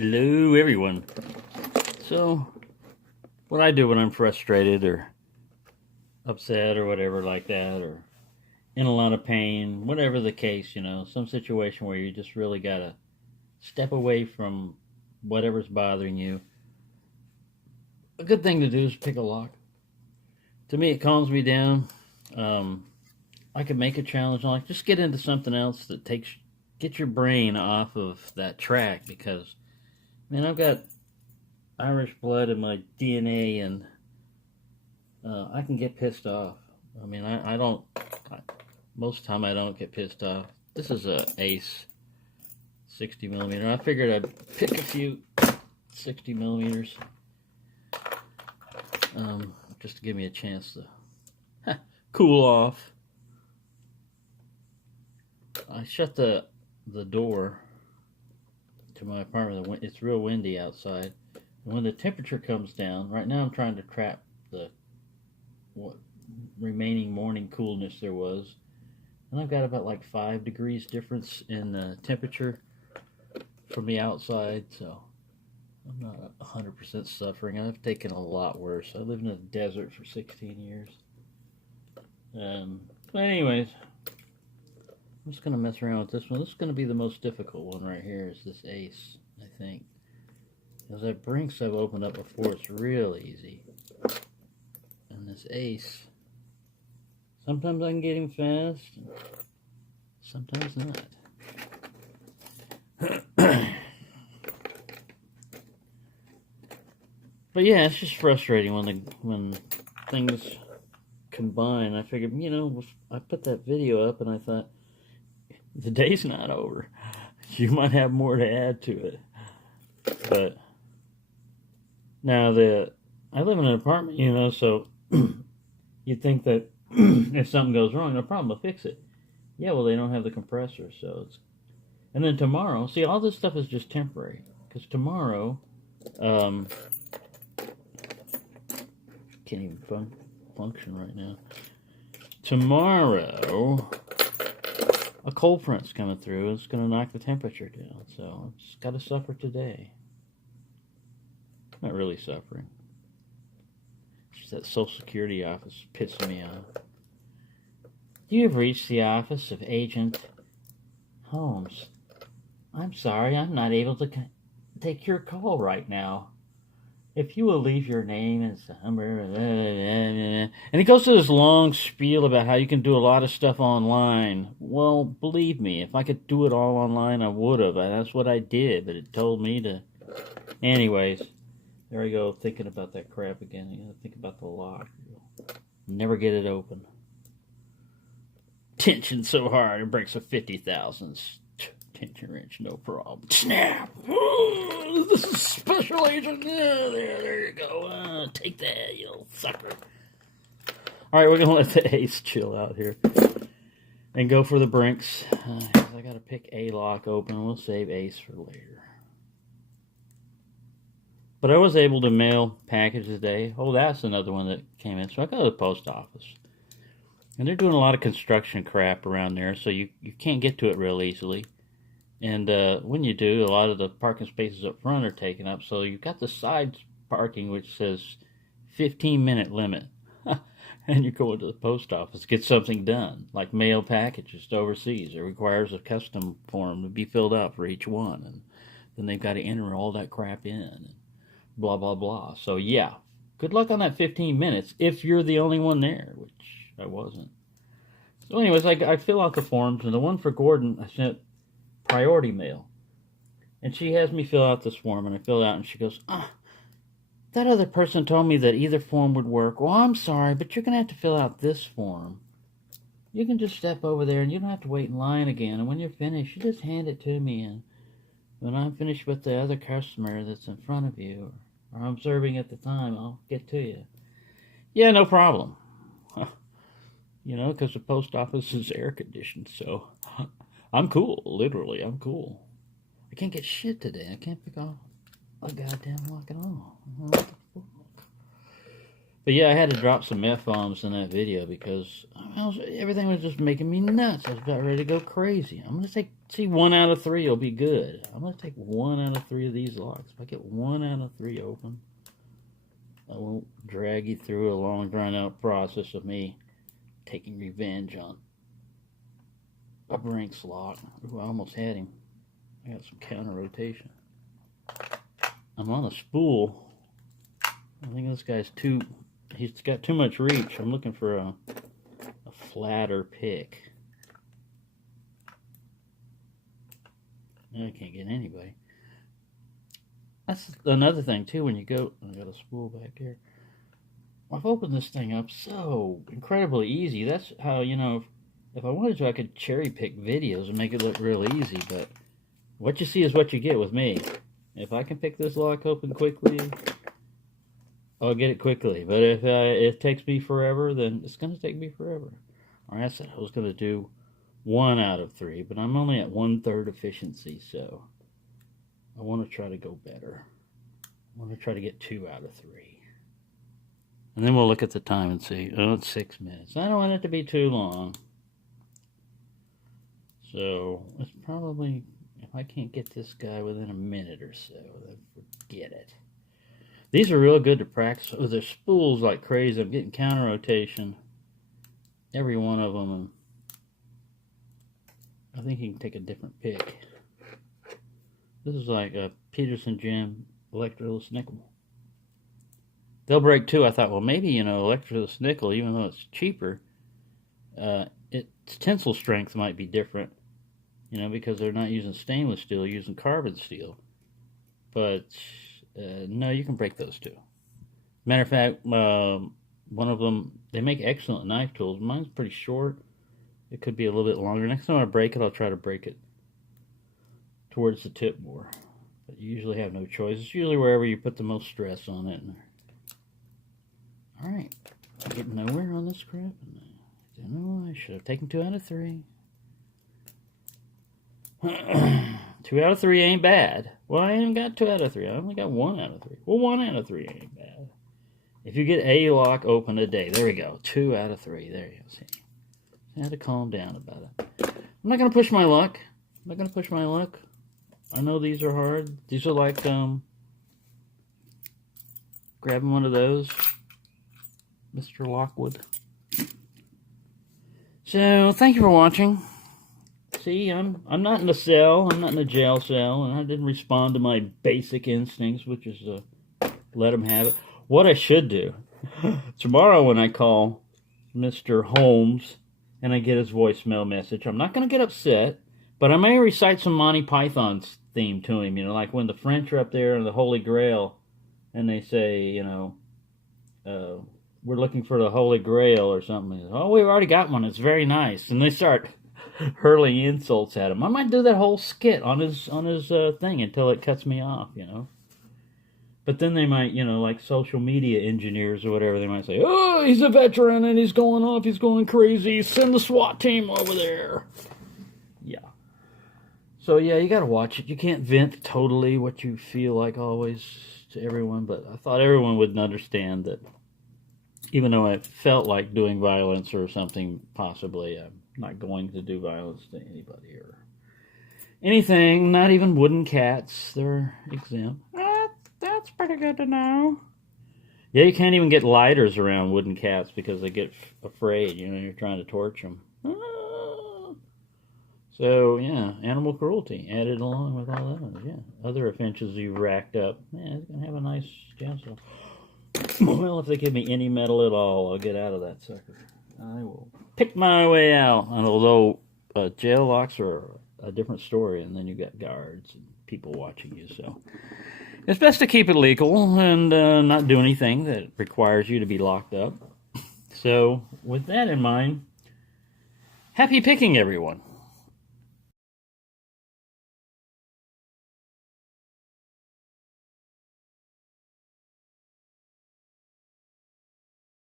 Hello, everyone. So, what I do when I'm frustrated or upset or whatever like that, or in a lot of pain, whatever the case, some situation where you just really gotta step away from whatever's bothering you. A good thing to do is pick a lock. To me, it calms me down. I could make a challenge like just get into something else that get your brain off of that track because, man, I've got Irish blood in my DNA, and I can get pissed off. I mean, I don't. Most of the time, I don't get pissed off. This is a Ace 60mm. I figured I'd pick a few 60mm, just to give me a chance to cool off. I shut the door to my apartment. It's real windy outside. And when the temperature comes down, right now I'm trying to trap the remaining morning coolness there was. And I've got about like 5 degrees difference in the temperature from the outside, so I'm not 100% suffering. I've taken a lot worse. I lived in the desert for 16 years. But anyways, I'm just going to mess around with this one. This is going to be the most difficult one right here, is this Ace, I think. Because that Brinks I've opened up before, it's real easy. And this Ace, sometimes I can get him fast, sometimes not. But yeah, it's just frustrating when things combine. I figured, I put that video up and I thought, the day's not over. You might have more to add to it. But now I live in an apartment, so you'd think that if something goes wrong, no problem, I'll fix it. Yeah, well, they don't have the compressor, so it's... And then tomorrow, see, all this stuff is just temporary. Because tomorrow, can't even function right now. Tomorrow, a cold front's coming through. It's going to knock the temperature down. So I've just got to suffer today. Not really suffering. It's just that Social Security office pissing me off. You have reached the office of Agent Holmes. I'm sorry, I'm not able to take your call right now. If you will leave your name and number, and he goes to this long spiel about how you can do a lot of stuff online. Well, believe me, if I could do it all online, I would have. That's what I did, but it told me to. Anyways, there I go, thinking about that crap again. You gotta think about the lock. Never get it open. Tension so hard it breaks a 50,000. Tension wrench, no problem. Snap! Oh, this is Special Agent. Yeah, there you go. Take that, you little sucker. Alright, we're going to let the Ace chill out here. And go for the Brinks. I got to pick a lock open. We'll save Ace for later. But I was able to mail package today. Oh, that's another one that came in. So I go to the post office. And they're doing a lot of construction crap around there, so you can't get to it real easily. And when you do, a lot of the parking spaces up front are taken up, so you've got the side parking which says 15-minute limit. And you're going to the post office to get something done, like mail packages to overseas. It requires a custom form to be filled out for each one, and then they've got to enter all that crap in, and blah, blah, blah. So yeah, good luck on that 15 minutes if you're the only one there, which I wasn't. So anyways, I fill out the forms, and the one for Gordon, I sent priority mail. And she has me fill out this form, and I fill it out, and she goes, that other person told me that either form would work. Well, I'm sorry, but you're going to have to fill out this form. You can just step over there, and you don't have to wait in line again. And when you're finished, you just hand it to me, and when I'm finished with the other customer that's in front of you, or I'm serving at the time, I'll get to you. Yeah, no problem. Because the post office is air conditioned, so I'm cool. Literally, I'm cool. I can't get shit today. I can't pick off a goddamn lock at all. But But yeah, I had to drop some F-bombs in that video because everything was just making me nuts. I was about ready to go crazy. I'm going to see 1 out of 3 will be good. I'm going to take 1 out of 3 of these locks. If I get 1 out of 3 open, I won't drag you through a long, drawn-out process of me taking revenge on a Brinks lock. Ooh, I almost had him. I got some counter rotation. I'm on a spool. I think this guy's he's got too much reach. I'm looking for a flatter pick. I can't get anybody. That's another thing too, when you go, I got a spool back here. I've opened this thing up so incredibly easy. That's how, you know, if I wanted to, I could cherry pick videos and make it look real easy, but what you see is what you get with me. If I can pick this lock open quickly, I'll get it quickly. But if it takes me forever, then it's going to take me forever. All right, I said I was going to do 1 out of 3, but I'm only at 1/3 efficiency, so I want to try to go better. I want to try to get 2 out of 3. And then we'll look at the time and see. Oh, it's 6 minutes. I don't want it to be too long. So it's probably, if I can't get this guy within a minute or so, then forget it. These are real good to practice. Oh, there's spools like crazy. I'm getting counter rotation. Every one of them. And I think you can take a different pick. This is like a Peterson Gem electroless nickel. They'll break too. I thought, well, maybe, you know, electroless nickel, even though it's cheaper, its tensile strength might be different. You know, because they're not using stainless steel, using carbon steel. But no, you can break those too. Matter of fact, one of them, they make excellent knife tools. Mine's pretty short. It could be a little bit longer. Next time I break it, I'll try to break it towards the tip more. But you usually have no choice. It's usually wherever you put the most stress on it. Alright, I'm getting nowhere on this crap. I don't know why. I should have taken 2 out of 3. 2 out of 3 ain't bad. Well, I ain't got 2 out of 3. I only got 1 out of 3. Well, 1 out of 3 ain't bad. If you get a lock open a day, there we go. 2 out of 3. There you go. See, I had to calm down about it. I'm not gonna push my luck. I'm not gonna push my luck. I know these are hard. These are like grabbing one of those, Mr. Lockwood. So thank you for watching. See, I'm not in a cell. I'm not in a jail cell, and I didn't respond to my basic instincts, which is let them have it. What I should do tomorrow when I call Mr. Holmes and I get his voicemail message, I'm not going to get upset, but I may recite some Monty Python's theme to him. You know, like when the French are up there in the Holy Grail, and they say, you know, we're looking for the Holy Grail or something. Oh, we've already got one. It's very nice, and they start hurling insults at him. I might do that whole skit on his thing until it cuts me off, you know. But then they might, you know, like social media engineers or whatever, they might say, oh, he's a veteran and he's going off, he's going crazy, send the SWAT team over there. Yeah. So, yeah, you got to watch it. You can't vent totally what you feel like always to everyone, but I thought everyone would understand that even though I felt like doing violence or something, possibly, I'm not going to do violence to anybody or anything, not even wooden cats. They're exempt. That's pretty good to know. Yeah, you can't even get lighters around wooden cats because they get afraid, you know, you're trying to torch them. So, yeah, animal cruelty added along with all that. Yeah, other offenses you racked up. Yeah, it's going to have a nice chance. Well, if they give me any metal at all, I'll get out of that sucker. I will pick my way out. And although jail locks are a different story, and then you got guards and people watching you, so it's best to keep it legal and not do anything that requires you to be locked up. So, with that in mind, happy picking, everyone.